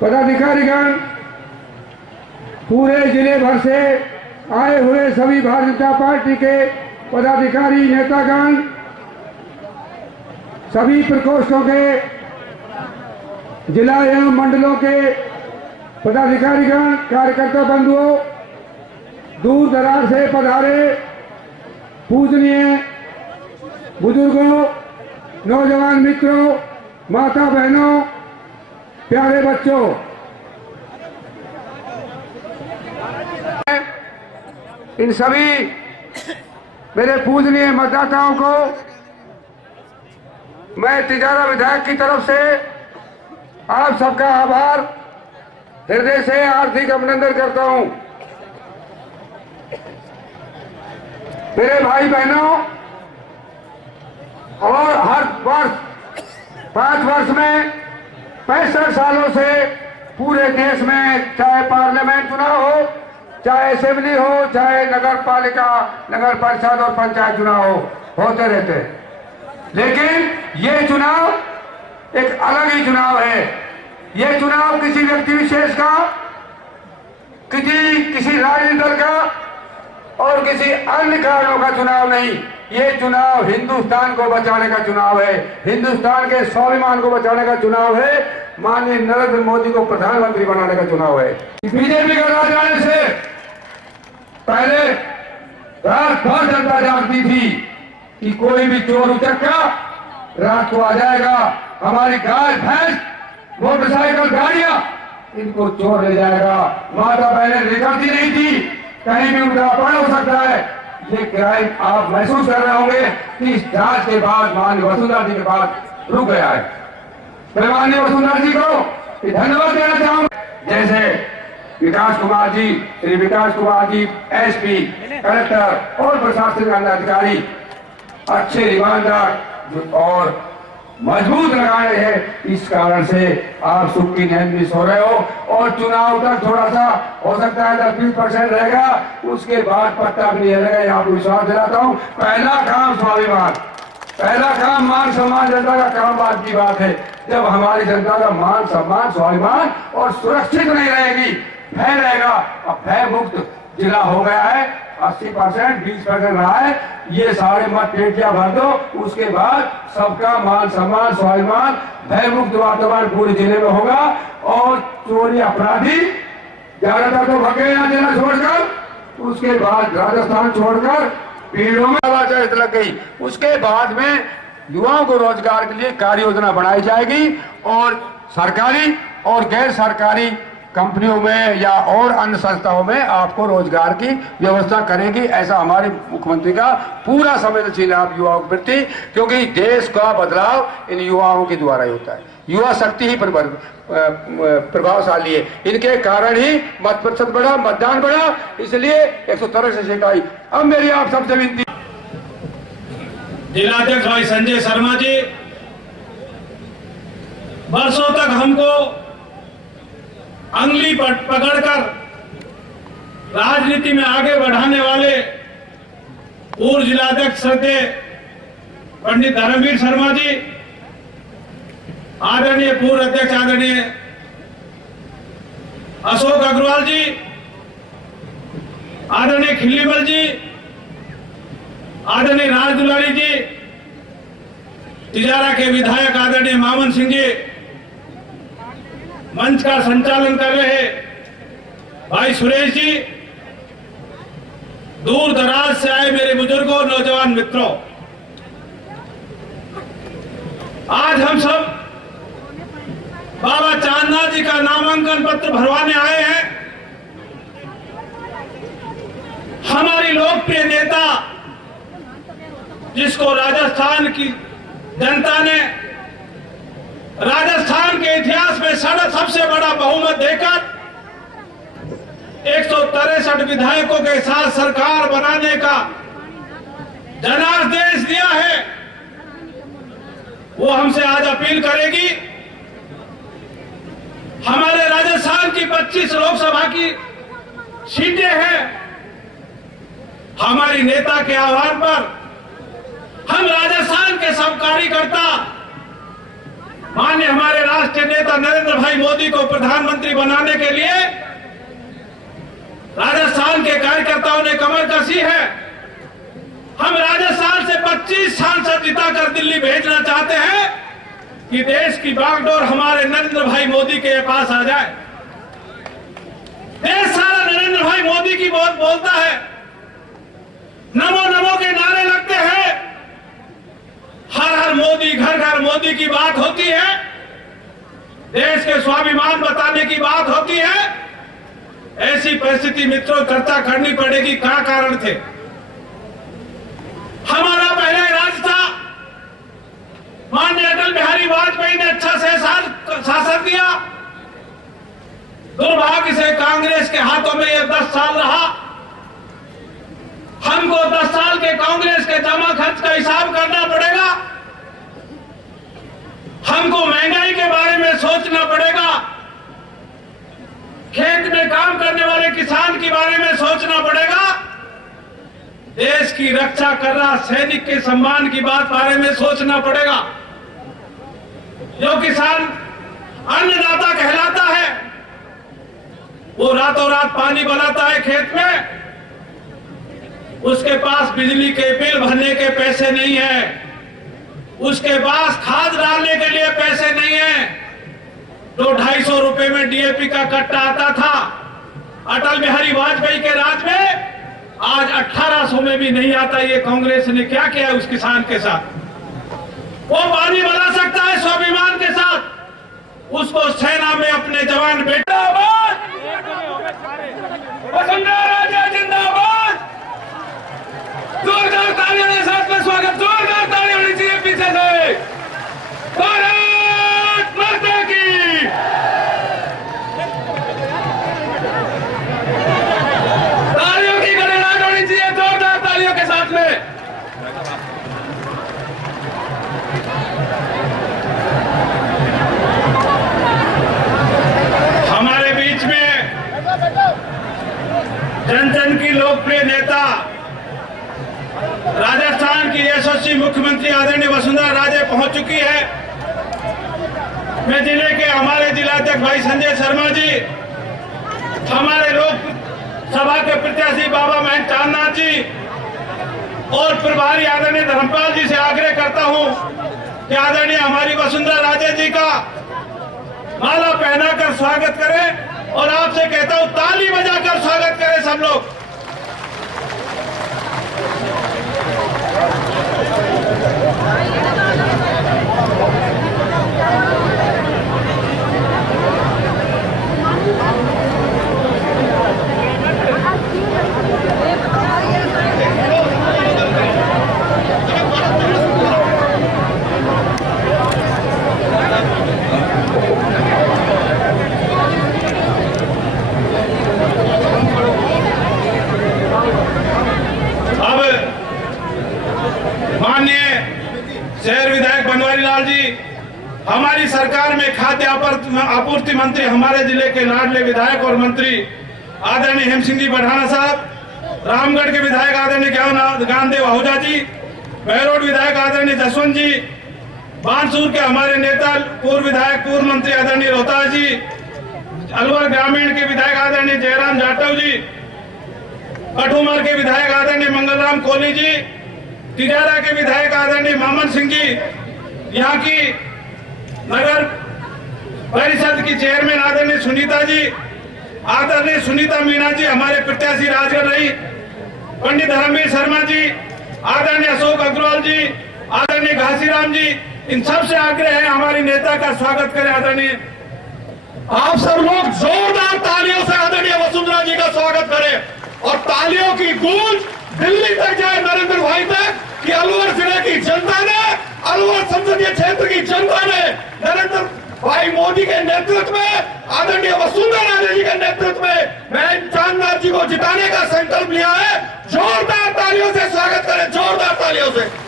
पदाधिकारीगण, पूरे जिले भर से आए हुए सभी भारतीय जनता पार्टी के पदाधिकारी नेतागण, सभी प्रकोष्ठों के जिला एवं मंडलों के पदाधिकारीगण, कार्यकर्ता बंधुओं, दूर दराज से पधारे पूजनीय बुजुर्गों, नौजवान मित्रों, माता बहनों, प्यारे बच्चों, इन सभी मेरे पूजनीय मतदाताओं को मैं तिजारा विधायक की तरफ से आप सबका आभार, हृदय से हार्दिक अभिनंदन करता हूं। मेरे भाई बहनों, और हर वर्ष 5 वर्ष में 65 सालों से पूरे देश में चाहे पार्लियामेंट चुनाव हो, चाहे असेंबली हो, चाहे नगर पालिका, नगर परिषद और पंचायत चुनाव होते रहते हैं। लेकिन ये चुनाव एक अलग ही चुनाव है। ये चुनाव किसी व्यक्ति विशेष का, किसी राजनीतिक दल का और किसी अन्य कारणों का चुनाव नहीं। ये चुनाव हिंदुस्तान को बचाने का चुनाव है, हिंदुस्तान के स्वाभिमान को बचाने का चुनाव है, माननीय नरेंद्र मोदी को प्रधानमंत्री बनाने का चुनाव है। बीजेपी का राज आने से पहले रात भर जनता जागती थी कि कोई भी चोर उचक्का रात को आ जाएगा, हमारी गाय भैंस मोटरसाइकिल गाड़ियां इनको चोर ले जाएगा। माता बहनें निकलती नहीं थी, कहीं भी उनका अपहरण हो सकता है। ये क्राइम आप महसूस कर रहे होंगे कि इस जांच के बाद माननीय वसुंधरा जी के बाद रुक गया है। मैं माननीय वसुंधरा जी को धन्यवाद देना चाहूंगा। जैसे विकास कुमार जी, श्री विकास कुमार जी, एसपी, कलेक्टर और प्रशासनिक अधिकारी अच्छे, ईमानदार और मजबूत लगाए हैं। इस कारण से आप सुख की नींद भी सो रहे हो और चुनाव तक थोड़ा सा हो सकता है 10-20% रहेगा, उसके बाद पत्ता भी नहीं रहेगा। यहाँ पर विश्वास दिलाता हूँ। पहला काम स्वाभिमान, पहला काम मान सम्मान, जनता का काम बाद की बात है। जब हमारी जनता का मान सम्मान, स्वाभिमान और सुरक्षित नहीं रहेगी, भय रहेगा। अब भय मुक्त जिला हो गया है, 80%, 20% रहा है। ये सारे मत पेटियां भर दो, उसके बाद सबका मान सम्मान, स्वाभिमान, भय मुक्त वातावरण पूरे जिले में होगा। और चोरी अपराधी ज्यादातर तो भगे यहाँ जिला छोड़कर, उसके बाद राजस्थान छोड़कर पीड़ों में आवाज लग गई। उसके बाद में युवाओं को रोजगार के लिए कार्य योजना बनाई जाएगी और सरकारी और गैर सरकारी कंपनियों में या और अन्य संस्थाओं में आपको रोजगार की व्यवस्था करेगी। ऐसा हमारे मुख्यमंत्री का पूरा संवेदनशील आप युवाओं के प्रति, क्योंकि देश का बदलाव इन युवाओं के द्वारा ही होता है। युवा शक्ति ही प्रभावशाली है, इनके कारण ही मत प्रतिशत बढ़ा, मतदान बढ़ा, इसलिए 163 सीटें आई। अब मेरी आप सबसे विनती, जिलाध्यक्ष भाई संजय शर्मा जी, वर्षों तक हमको अंगली पकड़कर राजनीति में आगे बढ़ाने वाले पूर्व जिलाध्यक्ष श्रद्धेय पंडित धर्मवीर शर्मा जी, आदरणीय पूर्व अध्यक्ष आदरणीय अशोक अग्रवाल जी, आदरणीय खिल्लीमल जी, आदरणीय राज दुलारी जी, तिजारा के विधायक आदरणीय मामन सिंह जी, मंच का संचालन कर रहे भाई सुरेश जी, दूर दराज से आए मेरे बुजुर्गों, नौजवान मित्रों, आज हम सब बाबा चांदनाथ जी का नामांकन पत्र भरवाने आए हैं। हमारी लोकप्रिय नेता, जिसको राजस्थान की जनता ने राजस्थान के इतिहास में सबसे बड़ा बहुमत देकर 163 विधायकों के साथ सरकार बनाने का जनादेश दिया है, वो हमसे आज अपील करेगी। हमारे राजस्थान की 25 लोकसभा की सीटें हैं। हमारी नेता के आह्वान पर हम राजस्थान के सब कार्यकर्ता माननीय हमारे राष्ट्रीय नेता नरेंद्र भाई मोदी को प्रधानमंत्री बनाने के लिए राजस्थान के कार्यकर्ताओं ने कमर कसी है। हम राजस्थान से 25 सांसद जिताकर दिल्ली भेजना चाहते हैं कि देश की बागडोर हमारे नरेंद्र भाई मोदी के पास आ जाए। देश सारा नरेंद्र भाई मोदी की बहुत बोलता है, नमो नमो के नारे लगते हैं, हर हर मोदी घर घर मोदी की बात होती है, देश के स्वाभिमान बताने की बात होती है। ऐसी परिस्थिति मित्रों चर्चा करनी पड़ेगी, क्या कारण थे। हमारा पहले राज्य था, माननीय अटल बिहारी वाजपेयी ने अच्छा से शासन दिया। दुर्भाग्य से कांग्रेस के हाथों में यह 10 साल रहा। हमको 10 साल के कांग्रेस के जमा खर्च का हिसाब करना पड़ेगा। हमको महंगाई के बारे में सोचना पड़ेगा, खेत में काम करने वाले किसान के बारे में सोचना पड़ेगा, देश की रक्षा कर रहा सैनिक के सम्मान की बारे में सोचना पड़ेगा। जो किसान अन्नदाता कहलाता है, वो रातों रात पानी बनाता है खेत में, उसके पास बिजली के बिल भरने के पैसे नहीं है, उसके पास खाद डालने के लिए पैसे नहीं है। जो 250 रुपए में डीएपी का कट्टा आता था अटल बिहारी वाजपेयी के राज में, आज 1800 में भी नहीं आता। ये कांग्रेस ने क्या किया उस किसान के साथ? वो पानी बना सकता है स्वाभिमान के साथ, उसको सेना में अपने जवान बेटा वसुंधरा राजे जिंदाबाद। जोरदार तालियों के साथ में स्वागत, जोरदार ताली होनी चाहिए पीछे से। भारत माता की। तालियों की गड़गड़ाहट होनी चाहिए, जोरदार तालियों के साथ में। हमारे बीच में जन जन की लोकप्रिय नेता, राजस्थान की यशस्वी मुख्यमंत्री आदरणीय वसुंधरा राजे पहुंच चुकी है। मैं जिले के हमारे जिलाध्यक्ष भाई संजय शर्मा जी, हमारे लोकसभा के प्रत्याशी बाबा महेंद्र चांदनाथ जी और प्रभारी आदरणीय धर्मपाल जी से आग्रह करता हूं कि आदरणीय हमारी वसुंधरा राजे जी का माला पहनाकर स्वागत करें, और आपसे कहता हूं ताली बजाकर स्वागत करें सब लोग। शहर विधायक बनवारी लाल जी, हमारी सरकार में खाद्य आपूर्ति मंत्री हमारे जिले के लाडले विधायक और मंत्री आदरणीय हेम सिंह जी बढ़ाना साहब, रामगढ़ के विधायक आदरणीय ज्ञानदेव आहूजा जी, बहरोड विधायक आदरणीय जसवंत जी, बानसूर के हमारे नेता पूर्व विधायक पूर्व मंत्री आदरणीय रोहतास जी, अलवर ग्रामीण के विधायक आदरणीय जयराम जाटव जी, कठुमर के विधायक आदरणीय मंगलराम कोहली जी, तिजारा के विधायक आदरणीय मामन सिंह जी, यहाँ की नगर परिषद की चेयरमैन आदरणीय सुनीता जी, आदरणीय सुनीता मीणा जी हमारे प्रत्याशी राजगढ़ रही, पंडित धर्मवीर शर्मा जी, आदरणीय अशोक अग्रवाल जी, आदरणीय घासीराम जी, इन सब से आग्रह है हमारी नेता का स्वागत करें। आदरणीय आप सब लोग जोरदार तालियों से आदरणीय वसुंधरा जी का स्वागत करें और तालियों की गूंज दिल्ली तक जाए, नरेंद्र भाई तक, कि अलवर जिले की जनता ने, अलवर संसदीय क्षेत्र की जनता ने नरेंद्र भाई मोदी के नेतृत्व में, आदरणीय वसुंधरा राजे जी के नेतृत्व में महेंद्र चांदनाथ जी को जिताने का संकल्प लिया है। जोरदार तालियों से स्वागत करें, जोरदार तालियों से।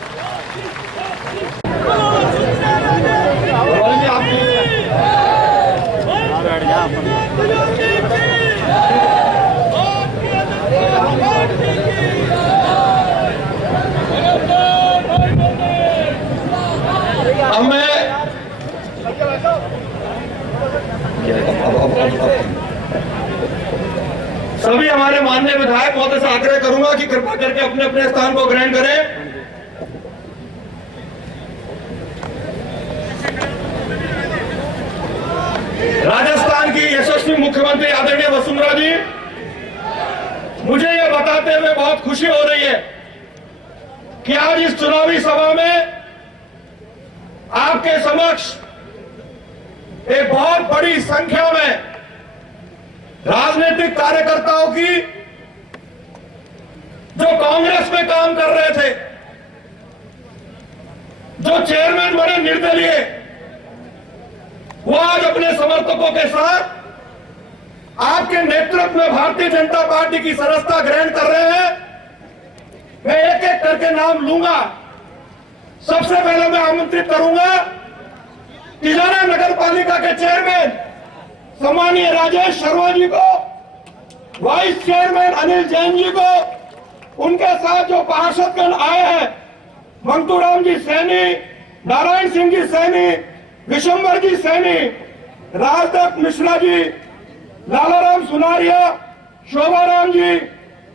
अब मैं सभी हमारे माननीय विधायक महोदय से आग्रह करूंगा कि कृपा करके अपने अपने स्थान को ग्रहण करें। राजस्थान की यशस्वी मुख्यमंत्री आदरणीय वसुंधरा जी, मुझे यह बताते हुए बहुत खुशी हो रही है कि आज इस चुनावी सभा में आपके समक्ष एक बहुत बड़ी संख्या में राजनीतिक कार्यकर्ताओं की जो कांग्रेस में काम कर रहे थे, जो चेयरमैन बने निर्दलीय, वो आज अपने समर्थकों के साथ आपके नेतृत्व में भारतीय जनता पार्टी की सदस्यता ग्रहण कर रहे हैं। मैं एक एक करके नाम लूंगा। सबसे पहले मैं आमंत्रित करूंगा तिजारा नगर पालिका के चेयरमैन सम्मानीय राजेश शर्मा जी को, वाइस चेयरमैन अनिल जैन जी को, उनके साथ जो पार्षदगण आए हैं, मंगतूराम जी सैनी, नारायण सिंह जी सैनी, विशंबर जी सैनी, राजदत्त मिश्रा जी, लालाराम सुनारिया, शोभाराम जी,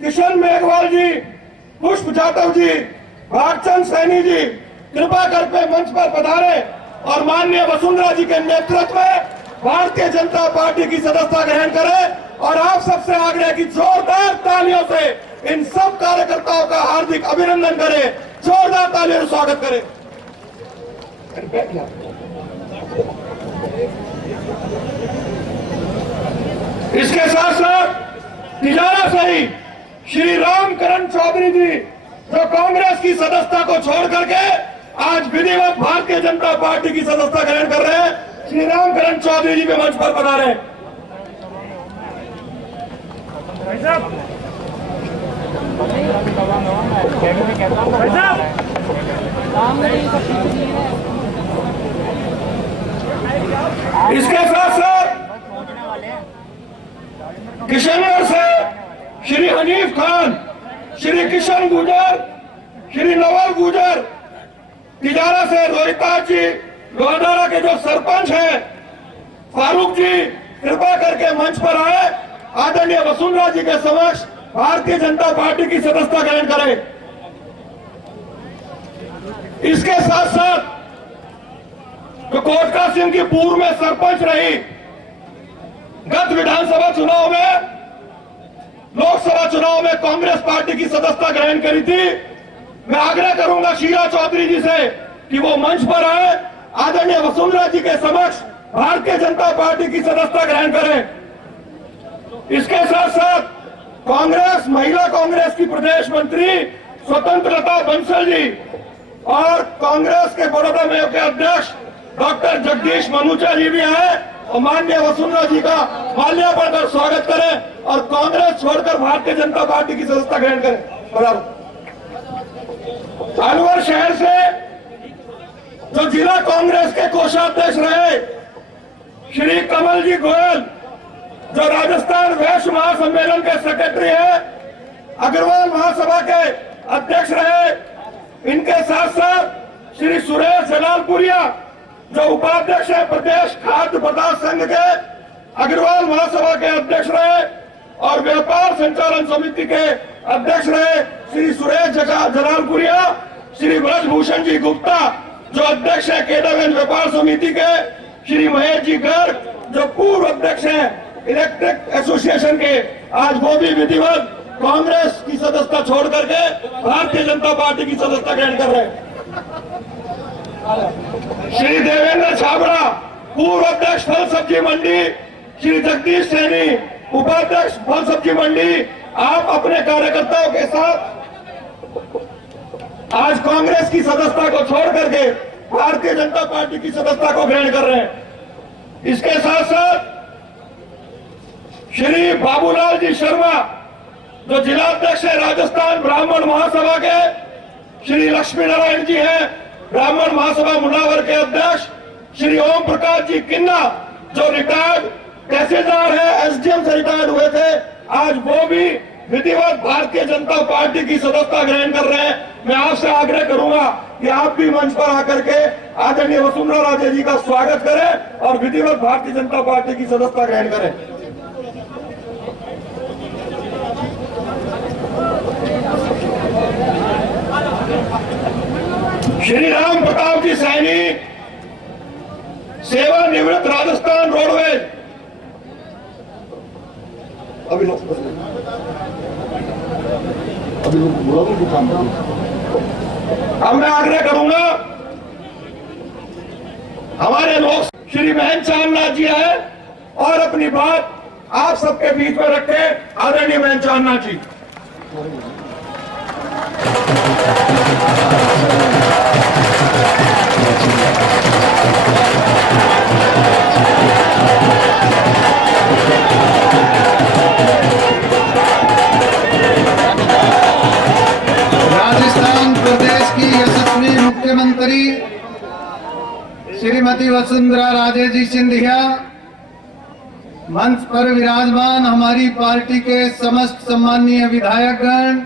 किशन मेघवाल जी, पुष्प जाटव जी, भागचंद सैनी जी, कृपा करके मंच पर पधारे और माननीय वसुंधरा जी के नेतृत्व में भारतीय जनता पार्टी की सदस्यता ग्रहण करें। और आप सबसे आग्रह की जोरदार तालियों से इन सब कार्यकर्ताओं का हार्दिक अभिनंदन करें, जोरदार तालियों से स्वागत करें। इसके साथ साथ तिजारा से ही श्री रामकरण चौधरी जी, जो कांग्रेस की सदस्यता को छोड़ करके आज विधिवत भारतीय जनता पार्टी की सदस्यता ग्रहण कर रहे हैं, श्री रामकरण चौधरी जी के मंच पर पधारे। इसके साथ साथ किशनगढ़ से श्री हनीफ खान, श्री किशन गुजर, श्री नवल गुजर, तिजारा से रोहिताज जी, लोहादारा के जो सरपंच हैं फारूक जी, कृपा करके मंच पर आए, आदरणीय वसुंधरा जी के समक्ष भारतीय जनता पार्टी की सदस्यता ग्रहण करें। इसके साथ साथ तो कोटका सिंह की पूर्व में सरपंच रही, गत विधानसभा चुनाव में, लोकसभा चुनाव में कांग्रेस पार्टी की सदस्यता ग्रहण करी थी। मैं आग्रह करूंगा शीला चौधरी जी से कि वो मंच पर आए, आदरणीय वसुंधरा जी के समक्ष भारतीय जनता पार्टी की सदस्यता ग्रहण करें। इसके साथ साथ कांग्रेस, महिला कांग्रेस की प्रदेश मंत्री स्वतंत्रता बंसल जी और कांग्रेस के बड़ौदा मेयो के अध्यक्ष डॉक्टर जगदीश मनुचा जी भी आए और माननीय वसुंधरा जी का माल्यार्पण कर स्वागत करें और कांग्रेस छोड़कर भारतीय जनता पार्टी की सदस्यता ग्रहण करें। अलवर शहर से जो जिला कांग्रेस के कोषाध्यक्ष रहे श्री कमल जी गोयल, जो राजस्थान वैश्य महासम्मेलन के सेक्रेटरी है, अग्रवाल महासभा के अध्यक्ष रहे, इनके साथ साथ श्री सुरेश जलालपुरिया, जो उपाध्यक्ष है प्रदेश खाद्य पदार्थ संघ के, अग्रवाल महासभा के अध्यक्ष रहे और व्यापार संचालन समिति के अध्यक्ष रहे श्री सुरेश जलालपुरिया, श्री ब्रजभूषण जी गुप्ता, जो अध्यक्ष है केदारगंज व्यापार समिति के, श्री महेश जी गर्ग, जो पूर्व अध्यक्ष हैं इलेक्ट्रिक एसोसिएशन के, आज वो भी विधिवत कांग्रेस की सदस्यता छोड़ करके भारतीय जनता पार्टी की सदस्यता ग्रहण कर रहे हैं। श्री देवेंद्र छाबड़ा, पूर्व अध्यक्ष फल सब्जी मंडी, श्री जगदीश सैनी, उपाध्यक्ष फल सब्जी मंडी, आप अपने कार्यकर्ताओं के साथ आज कांग्रेस की सदस्यता को छोड़ करके भारतीय जनता पार्टी की सदस्यता को ग्रहण कर रहे हैं। इसके साथ साथ श्री बाबूलाल जी शर्मा, जो जिलाध्यक्ष है राजस्थान ब्राह्मण महासभा के, श्री लक्ष्मी नारायण जी हैं ब्राह्मण महासभा मुनावर के अध्यक्ष, श्री ओम प्रकाश जी किन्ना, जो रिटायर्ड तहसीलदार है, एसडीएम से रिटायर्ड हुए थे, आज वो भी विधिवत भारतीय जनता पार्टी की सदस्यता ग्रहण कर रहे हैं। मैं आपसे आग्रह करूंगा कि आप भी मंच पर आकर के आदरणीय वसुंधरा राजे जी का स्वागत करें और विधिवत भारतीय जनता पार्टी की सदस्यता ग्रहण करें। श्री राम प्रताप जी सैनी, सेवानिवृत्त, राजस्थान रोडवेज। अभी लोग अब मैं आग्रह करूंगा, हमारे लोग श्री महेंद्र चांदनाथ जी है और अपनी बात आप सबके बीच में रखें। आदरणीय महेंद्र चांदनाथ जी। राजस्थान प्रदेश की यशस्वी मुख्यमंत्री श्रीमती वसुंधरा राजे जी सिंधिया, मंच पर विराजमान हमारी पार्टी के समस्त सम्मानीय विधायकगण,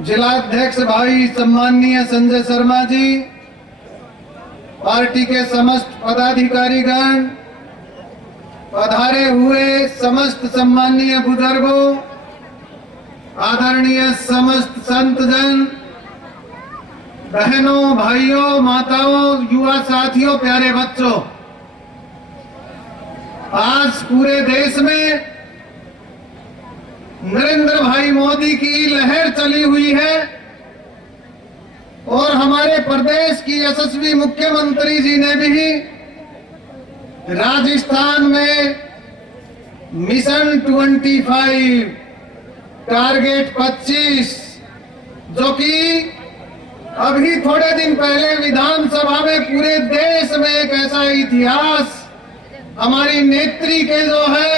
जिलाध्यक्ष भाई सम्मानीय संजय शर्मा जी, पार्टी के समस्त पदाधिकारीगण, पधारे हुए समस्त सम्मानीय बुजुर्गों, आदरणीय समस्त संतजन, बहनों, भाइयों, माताओं, युवा साथियों, प्यारे बच्चों, आज पूरे देश में नरेंद्र भाई मोदी की लहर चली हुई है और हमारे प्रदेश की यशस्वी मुख्यमंत्री जी ने भी राजस्थान में मिशन 25, टारगेट 25, जो कि अभी थोड़े दिन पहले विधानसभा में पूरे देश में एक ऐसा इतिहास हमारी नेत्री के जो है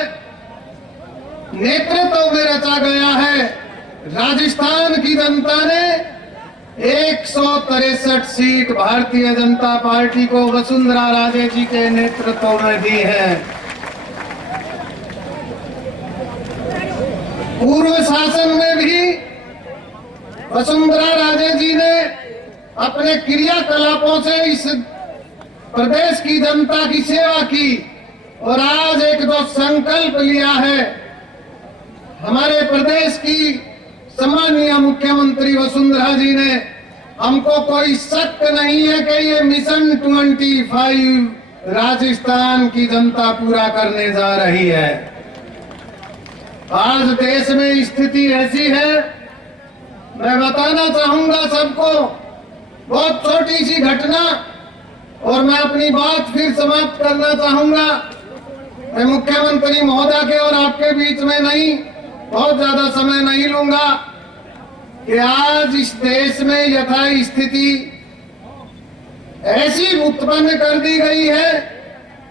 नेतृत्व में रचा गया है। राजस्थान की जनता ने 163 सीट भारतीय जनता पार्टी को वसुंधरा राजे जी के नेतृत्व में दी है। पूर्व शासन में भी वसुंधरा राजे जी ने अपने क्रियाकलापों से इस प्रदेश की जनता की सेवा की और आज एक जो संकल्प लिया है हमारे प्रदेश की सम्मानीय मुख्यमंत्री वसुंधरा जी ने, हमको कोई शक नहीं है कि ये मिशन 25 राजस्थान की जनता पूरा करने जा रही है। आज देश में स्थिति ऐसी है, मैं बताना चाहूंगा सबको, बहुत छोटी सी घटना, और मैं अपनी बात फिर समाप्त करना चाहूंगा। मैं मुख्यमंत्री महोदय के और आपके बीच में नहीं, बहुत ज्यादा समय नहीं लूंगा कि आज इस देश में यथा स्थिति ऐसी उत्पन्न कर दी गई है,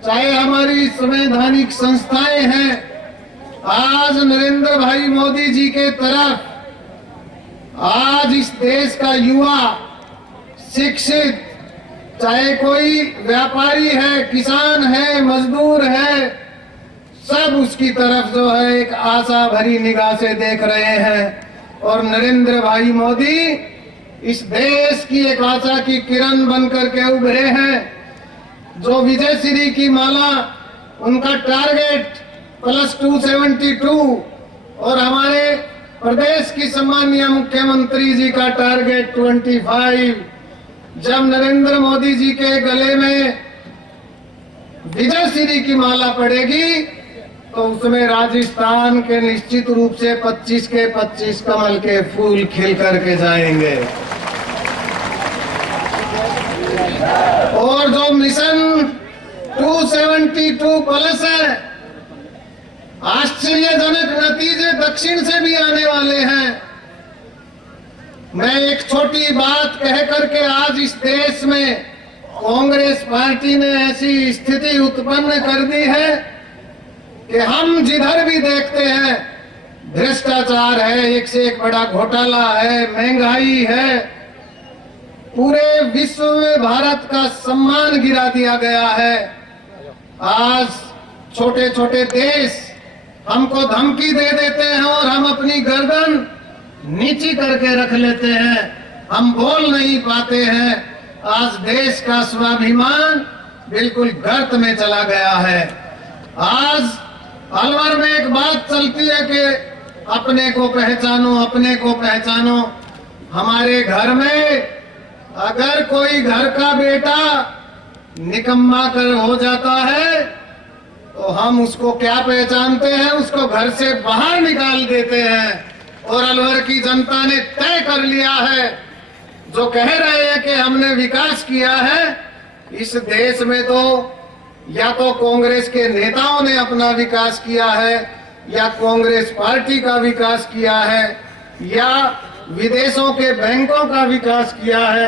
चाहे हमारी संवैधानिक संस्थाएं हैं, आज नरेंद्र भाई मोदी जी के तरफ आज इस देश का युवा शिक्षित, चाहे कोई व्यापारी है, किसान है, मजदूर है, सब उसकी तरफ जो है एक आशा भरी निगाह से देख रहे हैं। और नरेंद्र भाई मोदी इस देश की एक आशा की किरण बनकर के उभरे हैं। जो विजय श्री की माला, उनका टारगेट +272 और हमारे प्रदेश की सम्मानीय मुख्यमंत्री जी का टारगेट 25, जब नरेंद्र मोदी जी के गले में विजय श्री की माला पड़ेगी तो उसमें राजस्थान के निश्चित रूप से 25 के 25 कमल के फूल खिल करके जाएंगे। और जो मिशन 272 प्लस है, आश्चर्यजनक नतीजे दक्षिण से भी आने वाले हैं। मैं एक छोटी बात कह करके आज इस देश में कांग्रेस पार्टी ने ऐसी स्थिति उत्पन्न कर दी है कि हम जिधर भी देखते हैं भ्रष्टाचार है, एक से एक बड़ा घोटाला है, महंगाई है, पूरे विश्व में भारत का सम्मान गिरा दिया गया है। आज छोटे छोटे देश हमको धमकी दे देते हैं और हम अपनी गर्दन नीची करके रख लेते हैं। हम बोल नहीं पाते हैं। आज देश का स्वाभिमान बिल्कुल गर्त में चला गया है। आज अलवर में एक बात चलती है कि अपने को पहचानो, अपने को पहचानो। हमारे घर में अगर कोई घर का बेटा निकम्मा कर हो जाता है तो हम उसको क्या पहचानते हैं? उसको घर से बाहर निकाल देते हैं। और अलवर की जनता ने तय कर लिया है, जो कह रहे हैं कि हमने विकास किया है, इस देश में तो या तो कांग्रेस के नेताओं ने अपना विकास किया है, या कांग्रेस पार्टी का विकास किया है, या विदेशों के बैंकों का विकास किया है।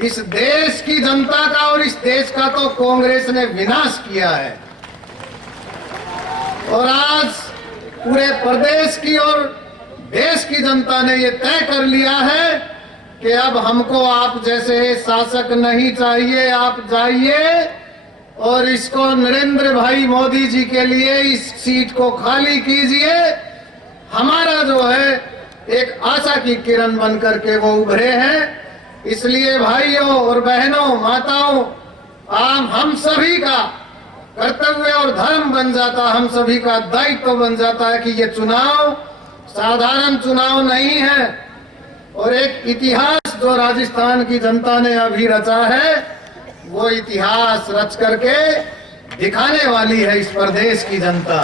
इस देश की जनता का और इस देश का तो कांग्रेस ने विनाश किया है। और आज पूरे प्रदेश की और देश की जनता ने ये तय कर लिया है कि अब हमको आप जैसे शासक नहीं चाहिए। आप जाइए और इसको नरेंद्र भाई मोदी जी के लिए इस सीट को खाली कीजिए। हमारा जो है एक आशा की किरण बन करके वो उभरे हैं। इसलिए भाइयों और बहनों, माताओं, हम सभी का कर्तव्य और धर्म बन जाता, हम सभी का दायित्व बन जाता है कि ये चुनाव साधारण चुनाव नहीं है। और एक इतिहास जो राजस्थान की जनता ने अभी रचा है, वो इतिहास रच करके दिखाने वाली है इस प्रदेश की जनता।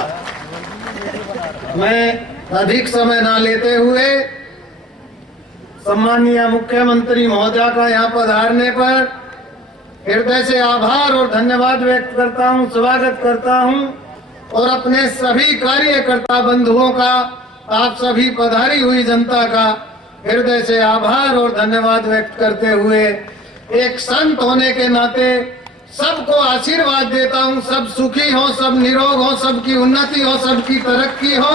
मैं अधिक समय ना लेते हुए सम्माननीय मुख्यमंत्री महोदय का यहाँ पधारने पर हृदय से आभार और धन्यवाद व्यक्त करता हूँ, स्वागत करता हूँ। और अपने सभी कार्यकर्ता बंधुओं का, आप सभी पधारी हुई जनता का हृदय से आभार और धन्यवाद व्यक्त करते हुए एक संत होने के नाते सबको आशीर्वाद देता हूँ। सब सुखी हो, सब निरोग हो, सबकी उन्नति हो, सबकी तरक्की हो।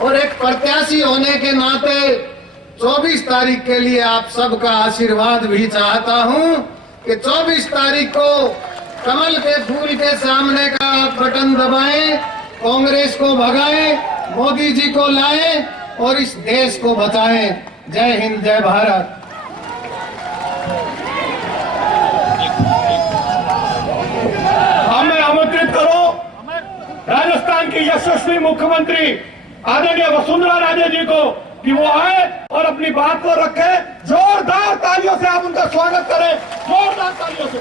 और एक प्रत्याशी होने के नाते 24 तारीख के लिए आप सबका आशीर्वाद भी चाहता हूँ कि 24 तारीख को कमल के फूल के सामने का आप बटन दबाएं, कांग्रेस को भगाएं, मोदी जी को लाएं और इस देश को बचाएं। जय हिंद, जय भारत। हमें आमंत्रित करो राजस्थान की यशस्वी मुख्यमंत्री आदरणीय वसुंधरा राजे जी को कि वो आए और अपनी बात को रखे। जोरदार तालियों से आप उनका स्वागत करें, जोरदार तालियों से।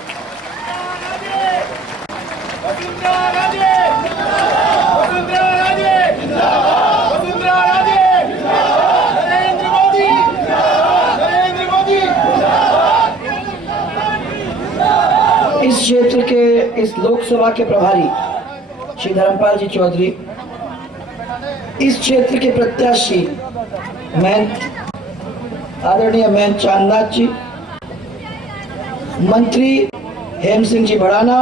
वसुंधरा राजे, वसुंधरा राजे, वसुंधरा राजे, नरेंद्र मोदी, नरेंद्र मोदी। इस क्षेत्र के, इस लोकसभा के प्रभारी श्री धर्मपाल जी चौधरी, इस क्षेत्र के प्रत्याशी आदरणीय महंत चांदनाथ जी, मंत्री हेम सिंह जी भड़ाना,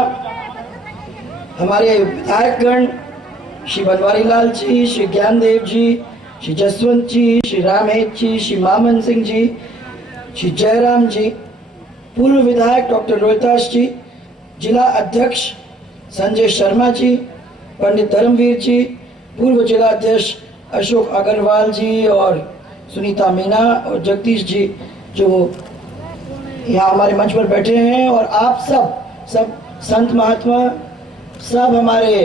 हमारे विधायकगण श्री बनवारी लाल जी, श्री ज्ञानदेव जी, श्री जसवंत जी, श्री रामहेत जी, श्री मामन सिंह जी, श्री जयराम जी, पूर्व विधायक डॉक्टर रोहिताश जी, जिला अध्यक्ष संजय शर्मा जी, पंडित धर्मवीर जी, पूर्व जिला अध्यक्ष अशोक अग्रवाल जी और सुनीता मीना और जगदीश जी जो यहाँ हमारे मंच पर बैठे हैं, और आप सब संत महात्मा, सब हमारे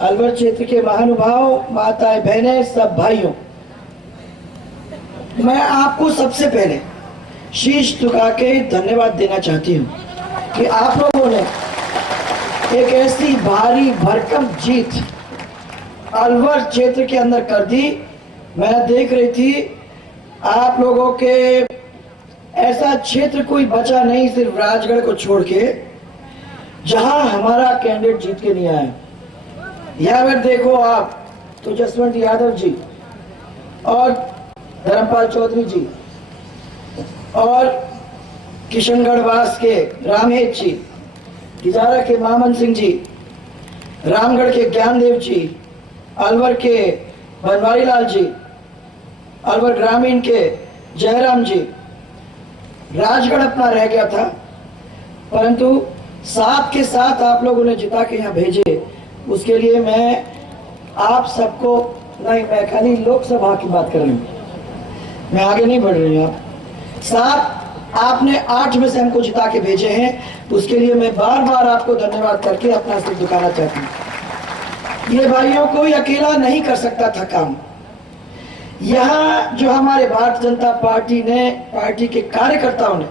अलवर क्षेत्र के महानुभाव, माताएं, बहनें, सब भाइयों, मैं आपको सबसे पहले शीश झुका के धन्यवाद देना चाहती हूँ कि आप लोगों ने एक ऐसी भारी भरकम जीत अलवर क्षेत्र के अंदर कर दी। मैं देख रही थी आप लोगों के, ऐसा क्षेत्र कोई बचा नहीं सिर्फ राजगढ़ को छोड़ के जहां हमारा कैंडिडेट जीत के नहीं आया। या अगर देखो आप तो जसवंत यादव जी और धर्मपाल चौधरी जी और किशनगढ़ वास के रामहेत जी, तिजारा के मामन सिंह जी, रामगढ़ के ज्ञानदेव जी, अलवर के बनवारी लाल जी, अलवर ग्रामीण के जयराम जी। राजगढ़ अपना रह गया था, परंतु साथ के साथ आप लोगों ने जिता के यहाँ भेजे, उसके लिए मैं आप सबको, नहीं मैं खाली लोकसभा की बात कर रही हूँ, मैं आगे नहीं बढ़ रही हूँ। आप साहब आपने 8 में से हमको जिता के भेजे हैं, उसके लिए मैं बार बार आपको धन्यवाद करके अपना सिर झुकाना चाहता हूँ। ये भाइयों कोई अकेला नहीं कर सकता था काम। यहाँ जो हमारे भारतीय जनता पार्टी ने, पार्टी के कार्यकर्ताओं ने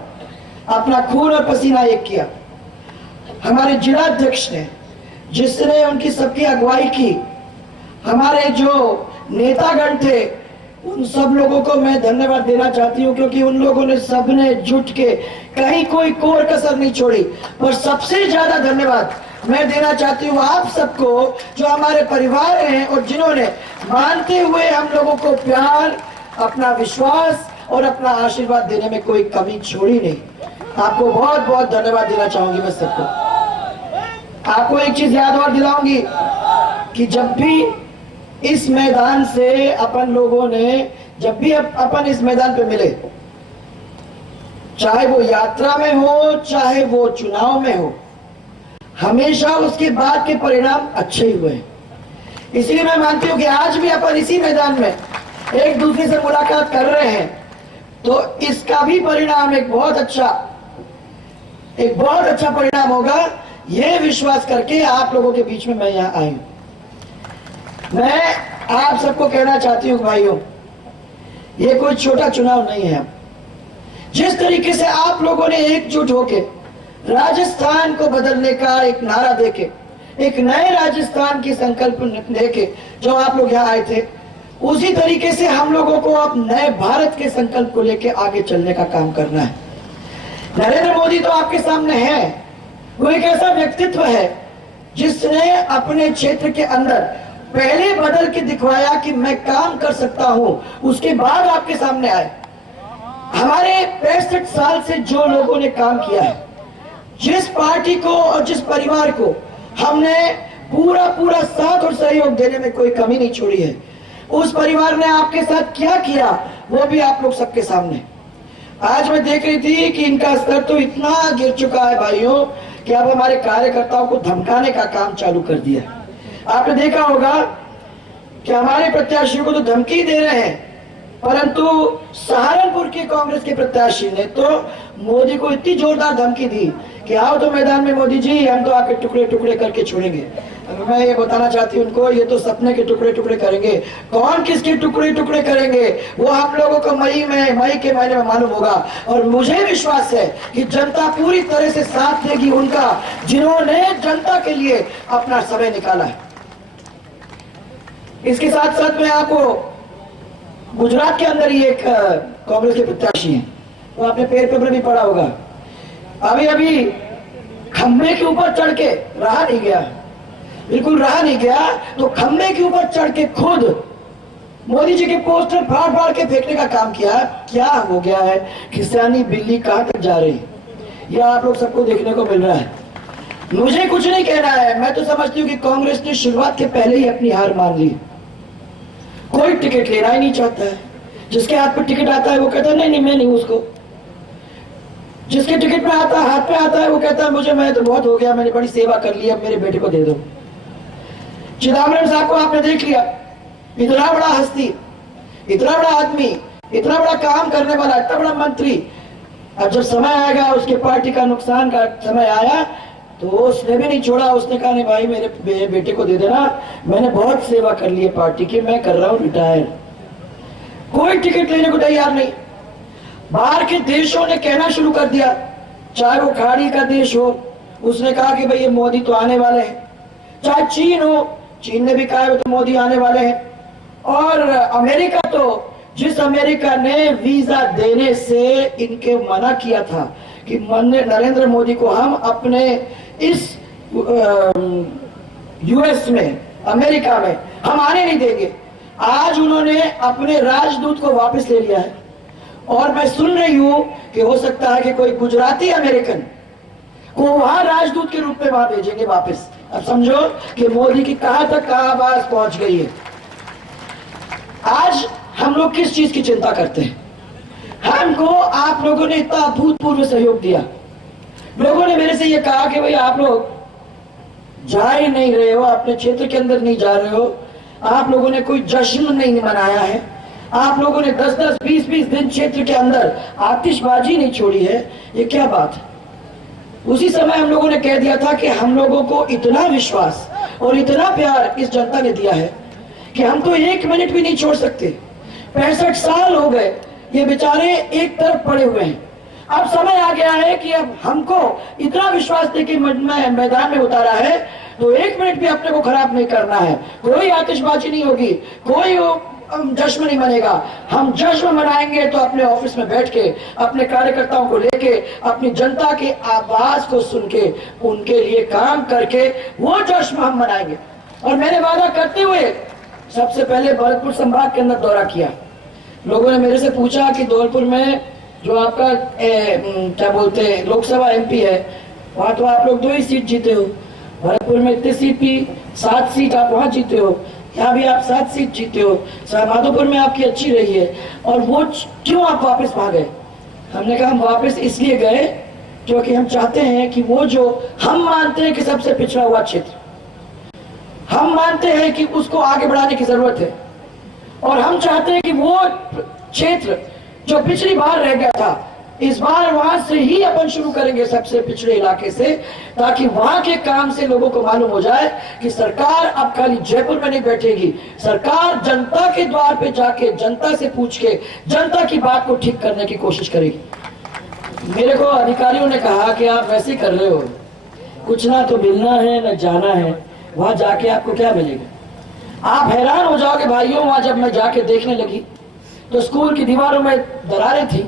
अपना खून और पसीना एक किया। हमारे जिलाध्यक्ष ने, जिसने उनकी सबकी अगुवाई की, हमारे जो नेतागण थे, उन सब लोगों को मैं धन्यवाद देना चाहती हूँ, क्योंकि उन लोगों ने सबने जुट के कहीं कोई कोर कसर नहीं छोड़ी। पर सबसे ज्यादा धन्यवाद मैं देना चाहती हूँ आप सबको, जो हमारे परिवार हैं और जिन्होंने मानते हुए हम लोगों को प्यार, अपना विश्वास और अपना आशीर्वाद देने में कोई कमी छोड़ी नहीं। आपको बहुत बहुत धन्यवाद देना चाहूंगी मैं सबको। आपको एक चीज याद और दिलाऊंगी कि जब भी इस मैदान से अपन लोगों ने, जब भी अपन इस मैदान पे मिले, चाहे वो यात्रा में हो, चाहे वो चुनाव में हो, हमेशा उसके बाद के परिणाम अच्छे ही हुए। इसलिए मैं मानती हूं कि आज भी अपन इसी मैदान में एक दूसरे से मुलाकात कर रहे हैं, तो इसका भी परिणाम एक बहुत अच्छा परिणाम होगा। यह विश्वास करके आप लोगों के बीच में मैं यहाँ आई हूं। मैं आप सबको कहना चाहती हूँ भाइयों, ये कोई छोटा चुनाव नहीं है। जिस तरीके से आप लोगों ने एकजुट होके राजस्थान को बदलने का एक नारा देके, एक नए राजस्थान की संकल्प लेके जो आप लोग यहाँ आए थे, उसी तरीके से हम लोगों को अब नए भारत के संकल्प को लेके आगे चलने का काम करना है। नरेंद्र मोदी तो आपके सामने है। वो एक ऐसा व्यक्तित्व है जिसने अपने क्षेत्र के अंदर पहले बदल के दिखवाया कि मैं काम कर सकता हूं, उसके बाद आपके सामने आए। हमारे 65 साल से जो लोगों ने काम किया है, जिस पार्टी को और जिस परिवार को हमने पूरा साथ और सहयोग देने में कोई कमी नहीं छोड़ी है, उस परिवार ने आपके साथ क्या किया वो भी आप लोग सबके सामने। आज मैं देख रही थी कि इनका स्तर तो इतना गिर चुका है भाइयों कि अब हमारे कार्यकर्ताओं को धमकाने का काम चालू कर दिया। आपने देखा होगा कि हमारे प्रत्याशियों को तो धमकी दे रहे हैं, परंतु सहारनपुर के कांग्रेस के प्रत्याशी ने तो मोदी को इतनी जोरदार धमकी दी कि आओ तो मैदान में मोदी जी, हम तो आपके टुकड़े टुकड़े करके छोड़ेंगे। मैं ये बताना चाहती हूँ उनको, ये तो सपने के टुकड़े टुकड़े करेंगे। कौन किसके टुकड़े टुकड़े करेंगे वो हम लोगों को मई के महीने में मालूम होगा। और मुझे विश्वास है कि जनता पूरी तरह से साथ देगी उनका, जिन्होंने जनता के लिए अपना समय निकाला है। इसके साथ साथ मैं आपको गुजरात के अंदर ही एक कांग्रेस के प्रत्याशी हैं, वो आपने पेपर भी पढ़ा होगा, अभी खंबे के ऊपर चढ़ के रहा नहीं गया, बिल्कुल रहा नहीं गया, तो खंबे के ऊपर चढ़ के खुद मोदी जी के पोस्टर फाड़ के फेंकने का काम किया। क्या हो गया है, खिसियानी बिल्ली कहां तक जा रही है, यह आप लोग सबको देखने को मिल रहा है। मुझे कुछ नहीं कहना है, मैं तो समझती हूँ कि कांग्रेस ने शुरुआत के पहले ही अपनी हार मान ली। कोई टिकट लेना ही नहीं चाहता है। जिसके हाथ पे टिकट आता है वो कहता है नहीं मैं नहीं उसको। जिसके टिकट में आता है, हाथ पे आता है, वो कहता है मैं तो बहुत हो गया, मैंने बड़ी सेवा कर ली, अब मेरे बेटे को दे दो। चिदम्बरम साहब को आपने देख लिया, इतना बड़ा हस्ती, इतना बड़ा आदमी, इतना बड़ा काम करने वाला, इतना बड़ा मंत्री, अब जब समय आएगा, उसके पार्टी का नुकसान का समय आया, तो उसने भी नहीं छोड़ा। उसने कहा नहीं भाई मेरे बेटे को दे देना, मैंने बहुत सेवा कर ली है पार्टी की, मैं कर रहा हूं रिटायर। कोई टिकट लेने को तैयार नहीं। बाहर के देशों ने कहना शुरू कर दिया, चाहे वो खाड़ी का देश हो, उसने कहा कि भाई ये मोदी तो आने वाले हैं। चाहे चीन हो, चीन ने भी कहा है तो मोदी आने वाले हैं। और अमेरिका तो, जिस अमेरिका ने वीजा देने से इनके मना किया था कि नरेंद्र मोदी को हम अपने इस यूएस में, अमेरिका में हम आने नहीं देंगे, आज उन्होंने अपने राजदूत को वापस ले लिया है। और मैं सुन रही हूं कि हो सकता है कि कोई गुजराती अमेरिकन को वहां राजदूत के रूप में वहां भेजेंगे वापस। अब समझो कि मोदी की कहां तक आवाज पहुंच गई है। आज हम लोग किस चीज की चिंता करते हैं? हमको आप लोगों ने इतना अभूतपूर्व सहयोग दिया। लोगों ने मेरे से ये कहा कि भाई आप लोग जा ही नहीं रहे हो, अपने क्षेत्र के अंदर नहीं जा रहे हो, आप लोगों ने कोई जश्न नहीं मनाया है, आप लोगों ने 10-10, 20-20 दिन क्षेत्र के अंदर आतिशबाजी नहीं छोड़ी है, ये क्या बात है? उसी समय हम लोगों ने कह दिया था कि हम लोगों को इतना विश्वास और इतना प्यार इस जनता ने दिया है कि हम तो 1 मिनट भी नहीं छोड़ सकते। 65 साल हो गए, ये बेचारे एक तरफ पड़े हुए हैं। अब समय आ गया है कि अब हमको इतना विश्वास देके मैदान में उतारा है तो 1 मिनट भी अपने को खराब नहीं करना है। कोई आतिशबाजी नहीं होगी, कोई जश्न नहीं मनेगा। हम जश्न मनाएंगे तो अपने ऑफिस में बैठ के, अपने कार्यकर्ताओं को लेके, अपनी जनता की आवाज को सुन के, उनके लिए काम करके वो जश्न हम मनाएंगे। और मैंने वादा करते हुए सबसे पहले भरतपुर संभाग के अंदर दौरा किया। लोगों ने मेरे से पूछा कि धौलपुर में जो आपका क्या बोलते हैं लोकसभा एमपी है, वहां तो आप लोग 2 ही सीट जीते हो, भरतपुर में इतने सीट भी 7 सीट आप वहां जीते हो, यहाँ भी आप 7 सीट जीते हो, माधोपुर में आपकी अच्छी रही है, और वो क्यों आप वापस भागे? हमने कहा हम वापस इसलिए गए क्योंकि हम चाहते हैं कि वो जो हम मानते हैं कि सबसे पिछड़ा हुआ क्षेत्र, हम मानते हैं कि उसको आगे बढ़ाने की जरूरत है, और हम चाहते हैं कि वो क्षेत्र जो पिछली बार रह गया था, इस बार वहां से ही अपन शुरू करेंगे, सबसे पिछड़े इलाके से, ताकि वहां के काम से लोगों को मालूम हो जाए कि सरकार अब खाली जयपुर में नहीं बैठेगी, सरकार जनता के द्वार पे जाके जनता से पूछ के जनता की बात को ठीक करने की कोशिश करेगी। मेरे को अधिकारियों ने कहा कि आप वैसे कर रहे हो, कुछ ना तो मिलना है ना जाना है, वहां जाके आपको क्या मिलेगा? आप हैरान हो जाओगे भाइयों। वहां जब मैं जाके देखने लगी तो स्कूल की दीवारों में दरारें थी,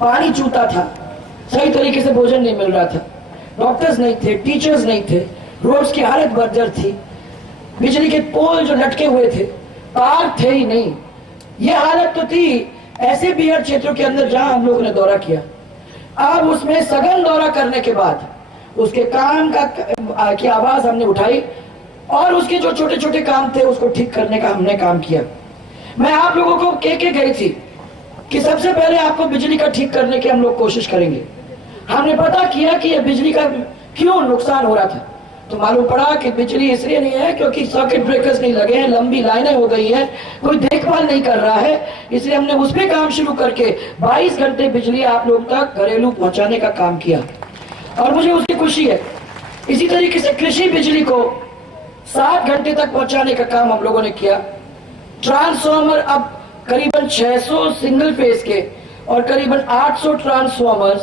पानी चूता था, सही तरीके से भोजन नहीं मिल रहा था, डॉक्टर्स नहीं थे, टीचर्स नहीं थे, रोड्स की हालत बर्जर थी, बिजली के पोल जो लटके हुए थे, तार थे ही नहीं। ये हालत तो थी ऐसे बिहार क्षेत्रों के अंदर जहां हम लोगों ने दौरा किया। अब उसमें सघन दौरा करने के बाद उसके काम की आवाज हमने उठाई और उसके जो छोटे छोटे काम थे उसको ठीक करने का हमने काम किया। मैं आप लोगों को कह के गई थी कि सबसे पहले आपको बिजली का ठीक करने की हम लोग कोशिश करेंगे। हमने पता किया कि ये बिजली का क्यों नुकसान हो रहा था, तो मालूम पड़ा कि बिजली इसलिए नहीं है क्योंकि सर्किट ब्रेकर्स नहीं लगे हैं, लंबी लाइनें हो गई है, कोई देखभाल नहीं कर रहा है। इसलिए हमने उस पे काम शुरू करके 22 घंटे बिजली आप लोग तक घरेलू पहुंचाने का काम किया और मुझे उसकी खुशी है। इसी तरीके से कृषि बिजली को 7 घंटे तक पहुंचाने का काम हम लोगों ने किया। ट्रांसफार्मर अब करीबन 600 सिंगल फेज के और करीबन 800 ट्रांसफार्मर्स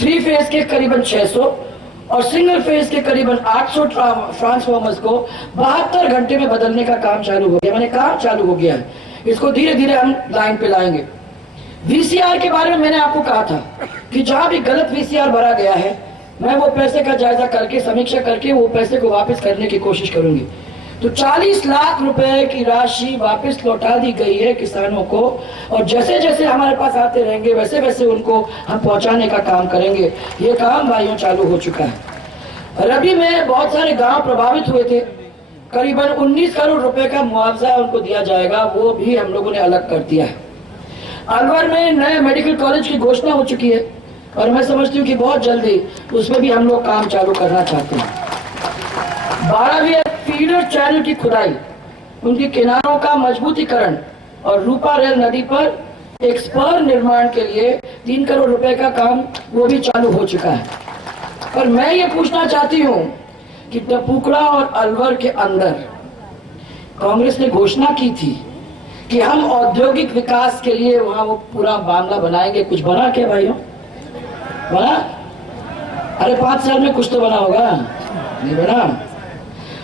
3 फेज के करीबन 600 और सिंगल फेज के करीबन 800 ट्रांसफार्मर्स को 72 घंटे में बदलने का काम चालू हो गया। मैंने काम चालू हो गया है, इसको धीरे धीरे हम लाइन पे लाएंगे। वीसीआर के बारे में मैंने आपको कहा था कि जहां भी गलत वीसीआर भरा गया है, मैं वो पैसे का जायजा करके समीक्षा करके वो पैसे को वापस करने की कोशिश करूंगी। तो 40 लाख रुपए की राशि वापस लौटा दी गई है किसानों को, और जैसे जैसे हमारे पास आते रहेंगे वैसे वैसे उनको हम पहुंचाने का काम करेंगे। ये काम भाइयों चालू हो चुका है। रबी में बहुत सारे गांव प्रभावित हुए थे, करीबन 19 करोड़ रुपए का मुआवजा उनको दिया जाएगा, वो भी हम लोगों ने अलग कर दिया है। अलवर में नए मेडिकल कॉलेज की घोषणा हो चुकी है और मैं समझती हूँ कि बहुत जल्दी उसमें भी हम लोग काम चालू करना चाहते हैं। 12वीं फीडर चैनल की खुदाई, उनके किनारों का मजबूतीकरण और रूपा रेल नदी पर एक स्पर निर्माण के लिए 3 करोड़ रुपए का काम वो भी चालू हो चुका है। और मैं ये पूछना चाहती हूँ कि टपुकड़ा और अलवर के अंदर कांग्रेस ने घोषणा की थी कि हम औद्योगिक विकास के लिए वहां वो पूरा मामला बनाएंगे, कुछ बना क्या भाइयों? बना? अरे 5 साल में कुछ तो बना होगा, नहीं बना?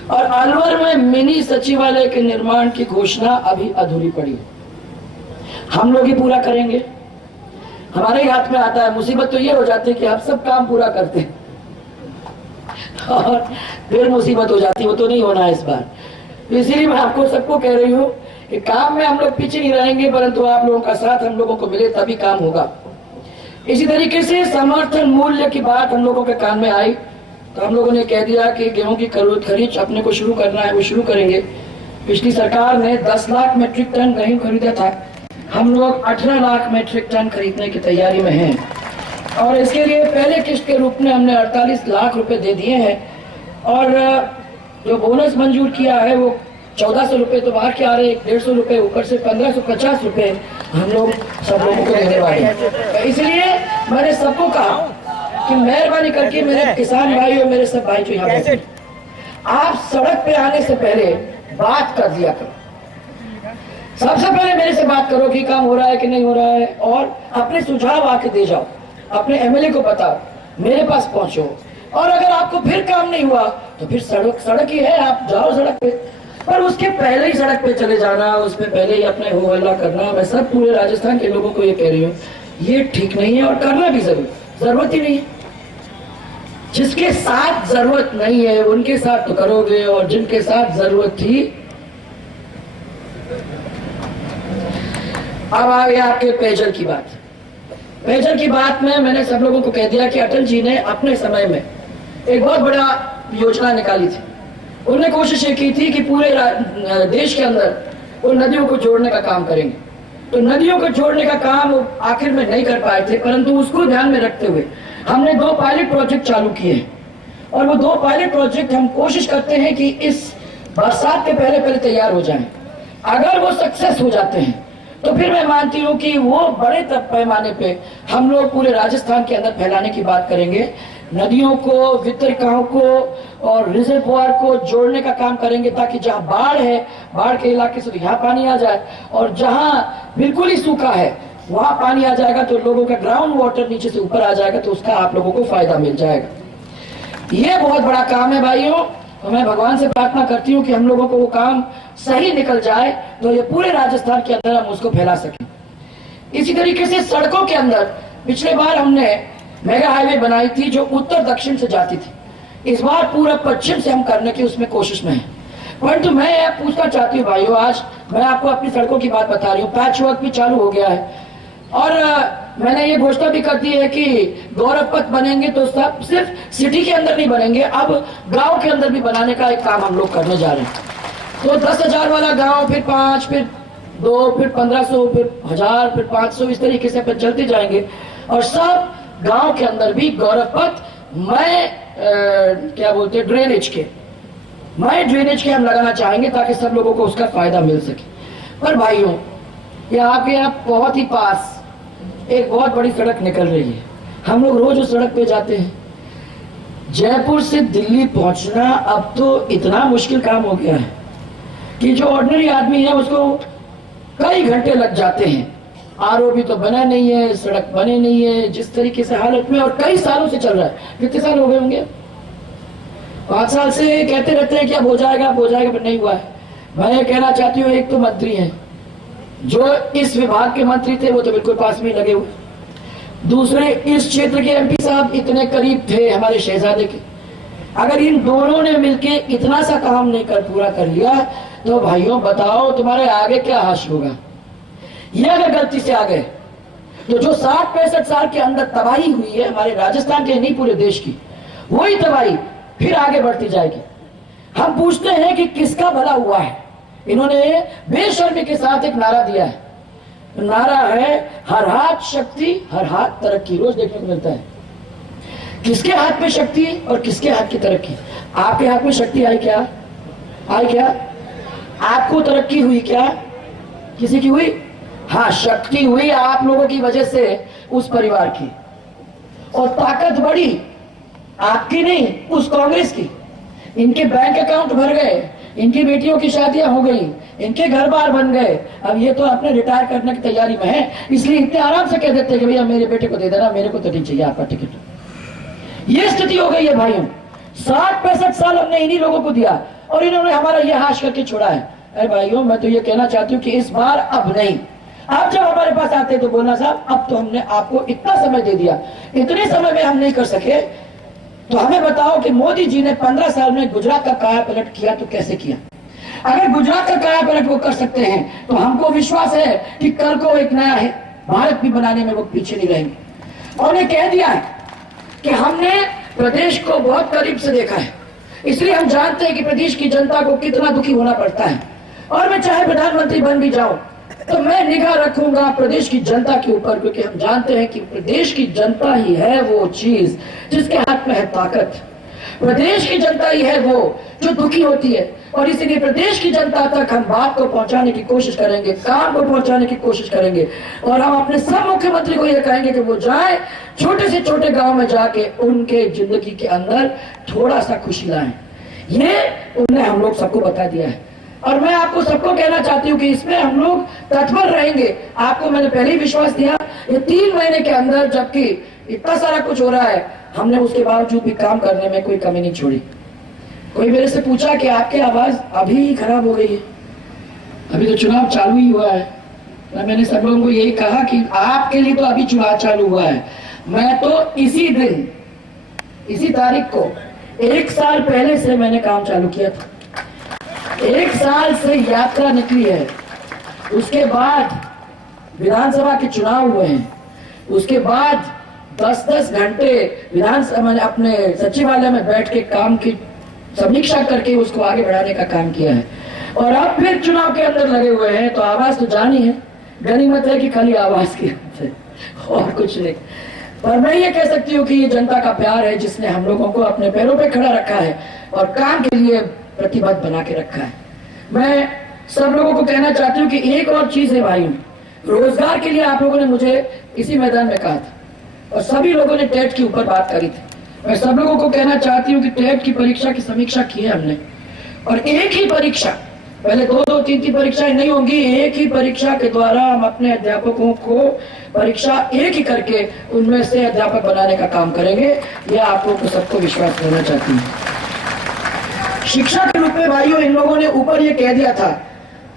और अलवर में मिनी सचिवालय के निर्माण की घोषणा अभी अधूरी पड़ी, हम लोग ही पूरा करेंगे। हमारे ही हाथ में आता है। मुसीबत तो ये हो जाती है कि हम सब काम पूरा करते हैं और फिर मुसीबत हो जाती है, वो तो नहीं होना है इस बार। इसीलिए मैं आपको सबको कह रही हूँ कि काम में हम लोग पीछे नहीं रहेंगे, परंतु आप लोगों का साथ हम लोगों को मिले तभी काम होगा। इसी तरीके से समर्थन मूल्य की बात हम लोगों के कान में आई तो हम लोगों ने कह दिया कि गेहूं की खरीद अपने को शुरू करना है, वो शुरू करेंगे। पिछली सरकार ने 10 लाख मीट्रिक टन गेहूं खरीदा था, हम लोग 18 लाख मीट्रिक टन खरीदने की तैयारी में हैं और इसके लिए पहले किस्त के रूप में हमने 48 लाख रुपए दे दिए हैं और जो बोनस मंजूर किया है वो 1400 रुपए तो बाहर के आ रहे हैं, 150 रुपए ऊपर से 1550 रुपए हम लोग सब लोगों को देने वाले हैं। इसलिए मैंने सबको कहा कि मेहरबानी करके मेरे किसान भाई और मेरे सब भाई जो यहाँ बैठे, आप सड़क पे आने से पहले बात कर दिया करो। सबसे पहले मेरे से बात करो कि काम हो रहा है कि नहीं हो रहा है, और अपने सुझाव आके दे जाओ, अपने एमएलए को बताओ, मेरे पास पहुंचो। और अगर आपको फिर काम नहीं हुआ तो फिर सड़क ही है, आप जाओ सड़क पे, पर उसके पहले ही सड़क पे चले जाना, उसमें पहले ही अपने हो हल्ला करना, मैं सब पूरे राजस्थान के लोगों को ये कह रही हूँ, ये ठीक नहीं है और करना भी जरूरत ही नहीं है। जिसके साथ जरूरत नहीं है उनके साथ तो करोगे, और जिनके साथ जरूरत थी। अब आ गया आपके पेयजल की बात। पेयजल की बात में मैंने सब लोगों को कह दिया कि अटल जी ने अपने समय में एक बहुत बड़ा योजना निकाली थी। उन्होंने कोशिश ये की थी कि पूरे देश के अंदर उन नदियों को जोड़ने का काम करेंगे। तो नदियों को जोड़ने का काम आखिर में नहीं कर पाए थे, परंतु उसको ध्यान में रखते हुए हमने 2 पायलट प्रोजेक्ट चालू किए हैं, और वो 2 पायलट प्रोजेक्ट हम कोशिश करते हैं कि इस बरसात के पहले तैयार हो जाएं। अगर वो सक्सेस हो जाते हैं तो फिर मैं मानती हूँ कि वो बड़े पैमाने पे हम लोग पूरे राजस्थान के अंदर फैलाने की बात करेंगे। नदियों को, वितरकाओं को और रिजर्वोयर को जोड़ने का काम करेंगे, ताकि जहाँ बाढ़ है, बाढ़ के इलाके से तो यहाँ पानी आ जाए, और जहाँ बिल्कुल ही सूखा है वहां पानी आ जाएगा तो लोगों का ग्राउंड वाटर नीचे से ऊपर आ जाएगा, तो उसका आप लोगों को फायदा मिल जाएगा। ये बहुत बड़ा काम है भाइयों, तो मैं भगवान से प्रार्थना करती हूँ कि हम लोगों को वो काम सही निकल जाए, तो ये पूरे राजस्थान के अंदर हम उसको फैला सकें। इसी तरीके से सड़कों के अंदर पिछले बार हमने मेगा हाईवे बनाई थी जो उत्तर दक्षिण से जाती थी। इस बार पूरा पश्चिम से हम करने की उसमें कोशिश में है। परंतु मैं यह पूछना चाहती हूँ भाइयों, आज मैं आपको अपनी सड़कों की बात बता रही हूँ, पैच वर्क भी चालू हो गया है, और मैंने ये घोषणा भी कर दी है कि गौरव पथ बनेंगे तो सब सिर्फ सिटी के अंदर नहीं बनेंगे, अब गांव के अंदर भी बनाने का एक काम हम लोग करने जा रहे हैं। तो 10,000 वाला गांव, फिर 5, फिर 2, फिर 1500, फिर 1000, फिर 500, इस तरीके से फिर चलते जाएंगे, और सब गांव के अंदर भी गौरव पथ क्या बोलते हैं, ड्रेनेज के हम लगाना चाहेंगे, ताकि सब लोगों को उसका फायदा मिल सके। पर भाइयों, ये आपके यहाँ बहुत ही पास एक बहुत बड़ी सड़क निकल रही है, हम लोग रोज उस सड़क पे जाते हैं। जयपुर से दिल्ली पहुंचना अब तो इतना मुश्किल काम हो गया है कि जो ऑर्डिनरी आदमी है उसको कई घंटे लग जाते हैं। आरओ भी तो बना नहीं है, सड़क बने नहीं है, जिस तरीके से हालत में, और कई सालों से चल रहा है। कितने साल हो गए होंगे? 5 साल से कहते रहते हैं कि अब हो जाएगा, पर नहीं हुआ है। मैं ये कहना चाहती हूँ, एक तो मंत्री हैं जो इस विभाग के मंत्री थे, वो तो बिल्कुल पास में लगे हुए। दूसरे, इस क्षेत्र के एमपी साहब इतने करीब थे हमारे शहजादे के। अगर इन दोनों ने मिलके इतना सा काम नहीं पूरा कर लिया, तो भाइयों बताओ तुम्हारे आगे क्या हाश होगा। ये अगर गलती से आ गए तो जो 60-65 साल के अंदर तबाही हुई है हमारे राजस्थान के नहीं पूरे देश की, वही तबाही फिर आगे बढ़ती जाएगी। हम पूछते हैं कि किसका भला हुआ है। इन्होंने बेशर्मी के साथ एक नारा दिया है, नारा है हर हाथ शक्ति, हर हाथ तरक्की। रोज देखने को मिलता है किसके हाथ में शक्ति और किसके हाथ की तरक्की। आपके हाथ में शक्ति आई क्या? आपको तरक्की हुई क्या? किसी की हुई? हाँ, शक्ति हुई आप लोगों की वजह से, उस परिवार की, और ताकत बढ़ी आपकी नहीं, उस कांग्रेस की। इनके बैंक अकाउंट भर गए, इनकी बेटियों की शादियां हो गई, इनके घर बार बन गए। अब ये तो अपने रिटायर करने की तैयारी में है, इसलिए इतने आराम से कह देते हैं कि भैया मेरे बेटे को दे देना, मेरे को तो नहीं चाहिए आपका टिकट। ये स्थिति हो गई है भाइयों। 60-65 साल हमने इन्हीं लोगों को दिया, और इन्होंने हमारा ये हाश करके छोड़ा है। अरे भाइयों, मैं तो ये कहना चाहती हूँ कि इस बार अब नहीं। आप जब हमारे पास आते हैं तो बोलना साहब अब तो हमने आपको इतना समय दे दिया, इतने समय में हम नहीं कर सके, तो हमें बताओ कि मोदी जी ने 15 साल में गुजरात का काया पलट किया तो कैसे किया। अगर गुजरात का काया पलट वो कर सकते हैं तो हमको विश्वास है कि कल को एक नया है भारत भी बनाने में वो पीछे नहीं रहेंगे। और उन्हें कह दिया है कि हमने प्रदेश को बहुत करीब से देखा है, इसलिए हम जानते हैं कि प्रदेश की जनता को कितना दुखी होना पड़ता है। और मैं चाहे प्रधानमंत्री बन भी जाऊं तो मैं निगाह रखूंगा प्रदेश की जनता के ऊपर, क्योंकि हम जानते हैं कि प्रदेश की जनता ही है वो चीज जिसके हाथ में है ताकत। प्रदेश की जनता ही है वो जो दुखी होती है, और इसलिए प्रदेश की जनता तक हम बात को पहुंचाने की कोशिश करेंगे, काम को पहुंचाने की कोशिश करेंगे, और हम अपने सब मुख्यमंत्री को यह कहेंगे कि वो जाए छोटे से छोटे गांव में जाके उनके जिंदगी के अंदर थोड़ा सा खुशी लाएं। ये उन्हें हम लोग सबको बता दिया है, और मैं आपको सबको कहना चाहती हूँ कि इसमें हम लोग तत्पर रहेंगे। आपको मैंने पहले ही विश्वास दिया, ये 3 महीने के अंदर, जबकि इतना सारा कुछ हो रहा है, हमने उसके बावजूद भी काम करने में कोई कमी नहीं छोड़ी। कोई मेरे से पूछा कि आपकी आवाज अभी खराब हो गई है, अभी तो चुनाव चालू ही हुआ है। मैंने सब लोगों को यही कहा कि आपके लिए तो अभी चुनाव चालू हुआ है, मैं तो इसी दिन, इसी तारीख को 1 साल पहले से मैंने काम चालू किया था। 1 साल से यात्रा निकली है, उसके बाद विधानसभा के चुनाव हुए हैं, उसके बाद 10-10 घंटे विधानसभा में अपने सचिवालय में बैठ के काम की समीक्षा करके उसको आगे बढ़ाने का काम किया है, और अब फिर चुनाव के अंदर लगे हुए हैं। तो आवाज तो जानी है, गनीमत है कि खाली आवाज की है और कुछ नहीं। पर मैं ये कह सकती हूँ कि ये जनता का प्यार है जिसने हम लोगों को अपने पैरों पे खड़ा रखा है और काम के लिए प्रतिबद्ध बना के रखा है। मैं सब लोगों को कहना चाहती हूँ कि एक और चीज है भाइयों, रोजगार के लिए आप लोगों ने मुझे इसी मैदान में कहा था, और सभी लोगों ने टेट के ऊपर बात करी थी। मैं सब लोगों को कहना चाहती हूँ कि टेट की परीक्षा की समीक्षा की है हमने, और एक ही परीक्षा, पहले 2-2, 3-3 परीक्षाएं नहीं होंगी, एक ही परीक्षा के द्वारा हम अपने अध्यापकों को परीक्षा एक ही करके उनमें से अध्यापक बनाने का काम करेंगे। यह आप लोगों को सबको विश्वास देना चाहती हूँ। शिक्षा के रूप में भाइयों, इन लोगों ने ऊपर ये कह दिया था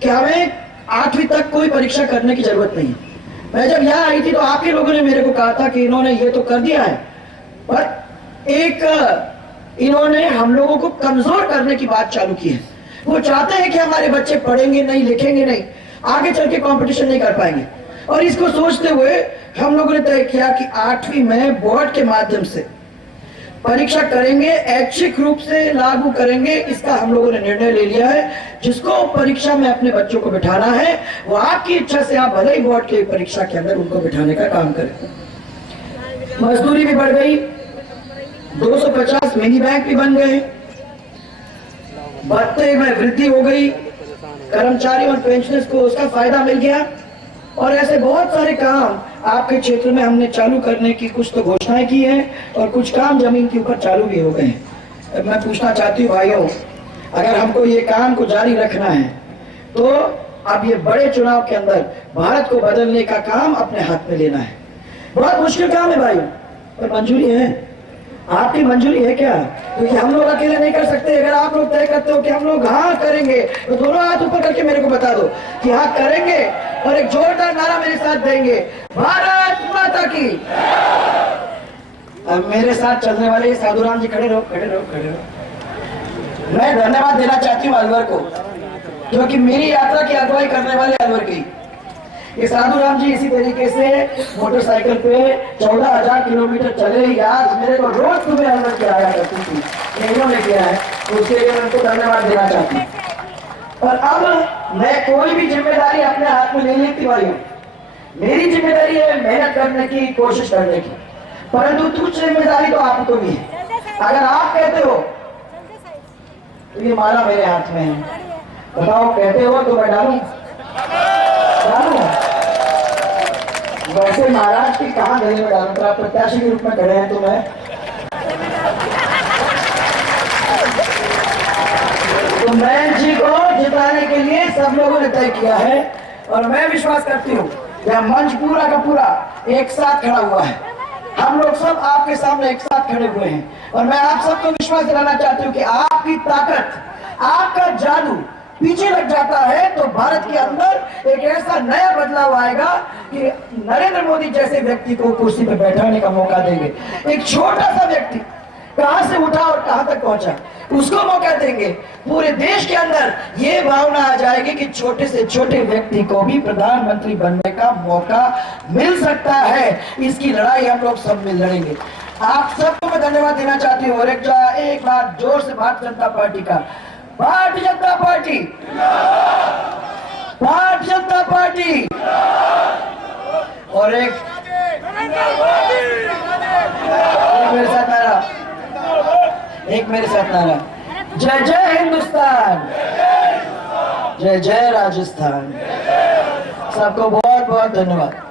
कि हमें 8वीं तक कोई परीक्षा करने की जरूरत नहीं। मैं जब यहाँ आई थी तो आपके लोगों ने मेरे को कहा था कि इन्होंने ये तो कर दिया है, पर एक इन्होंने हम लोगों को कमजोर करने की बात चालू की है। वो चाहते हैं कि हमारे बच्चे पढ़ेंगे नहीं, लिखेंगे नहीं, आगे चल के कॉम्पिटिशन नहीं कर पाएंगे, और इसको सोचते हुए हम लोगों ने तय किया कि 8वीं में बोर्ड के माध्यम से परीक्षा करेंगे, ऐच्छिक रूप से लागू करेंगे। इसका हम लोगों ने निर्णय ले लिया है। जिसको परीक्षा में अपने बच्चों को बिठाना है वो आपकी इच्छा से, आप भले ही बोर्ड की परीक्षा के अंदर उनको बिठाने का काम करें। मजदूरी भी बढ़ गई, 250 मिनी बैंक भी बन गए, भत्ते में वृद्धि हो गई, कर्मचारियों और पेंशनर्स को उसका फायदा मिल गया, और ऐसे बहुत सारे काम आपके क्षेत्र में हमने चालू करने की कुछ तो घोषणाएं की हैं, और कुछ काम जमीन के ऊपर चालू भी हो गए हैं। मैं पूछना चाहती हूँ भाइयों, अगर हमको ये काम को जारी रखना है तो अब ये बड़े चुनाव के अंदर भारत को बदलने का काम अपने हाथ में लेना है। बहुत मुश्किल काम है भाइयों, पर मंजूरी है, आपकी मंजूरी है क्या? क्योंकि हम लोग अकेले नहीं कर सकते। अगर आप लोग तय करते हो कि हम लोग हाँ करेंगे तो दोनों हाथ ऊपर करके मेरे को बता दो कि हाँ करेंगे, और एक जोरदार नारा मेरे साथ देंगे, भारत माता की। अब मेरे साथ चलने वाले साधुराम जी खड़े रहो, खड़े रहो, खड़े रहो। मैं धन्यवाद देना चाहती हूँ अलवर को, क्योंकि मेरी यात्रा की अगुवाई करने वाले अलवर की ये साधुराम जी इसी तरीके से मोटरसाइकिल पे 14,000 किलोमीटर चले ही, आज मेरे को रोज सुबह अलवर के आया करती थी, इन्होंने किया है, उसके लिए उनको धन्यवाद देना चाहती हूँ। और अब मैं कोई भी जिम्मेदारी अपने हाथ में नहीं लेती भाइयों, मेरी जिम्मेदारी है मेहनत करने की, कोशिश करने की, परंतु कुछ जिम्मेदारी तो आपको भी है। अगर आप कहते हो तो ये माला मेरे हाथ में है, बताओ कहते हो तो मैं डालूं? वैसे महाराज की कहां गले में डालूं? आप प्रत्याशी के रूप में खड़े हैं तो मैं जी को जिताने के लिए सब लोगों ने तय किया है, और मैं विश्वास करती हूँ कि मंच पूरा का पूरा एक साथ खड़ा हुआ है। हम लोग सब आपके सामने एक साथ खड़े हुए हैं, और मैं आप सबको विश्वास दिलाना चाहती हूँ कि आपकी ताकत, आपका जादू पीछे लग जाता है तो भारत के अंदर एक ऐसा नया बदलाव आएगा कि नरेंद्र मोदी जैसे व्यक्ति को कुर्सी पर बैठाने का मौका देंगे। एक छोटा सा व्यक्ति कहां से उठा और कहां तक पहुंचा, उसको मौका देंगे। पूरे देश के अंदर ये भावना आ जाएगी कि छोटे से छोटे व्यक्ति को भी प्रधानमंत्री बनने का मौका मिल सकता है। इसकी लड़ाई हम लोग सब मिल लड़ेंगे। आप सबको मैं धन्यवाद देना चाहती हूँ, और एक बार जोर से भारतीय जनता पार्टी का, भारतीय जनता पार्टी, भारतीय जनता पार्टी, और एक मेरे साथ एक मेरे साथ नारा, जय जय हिंदुस्तान, जय जय राजस्थान। सबको बहुत बहुत धन्यवाद।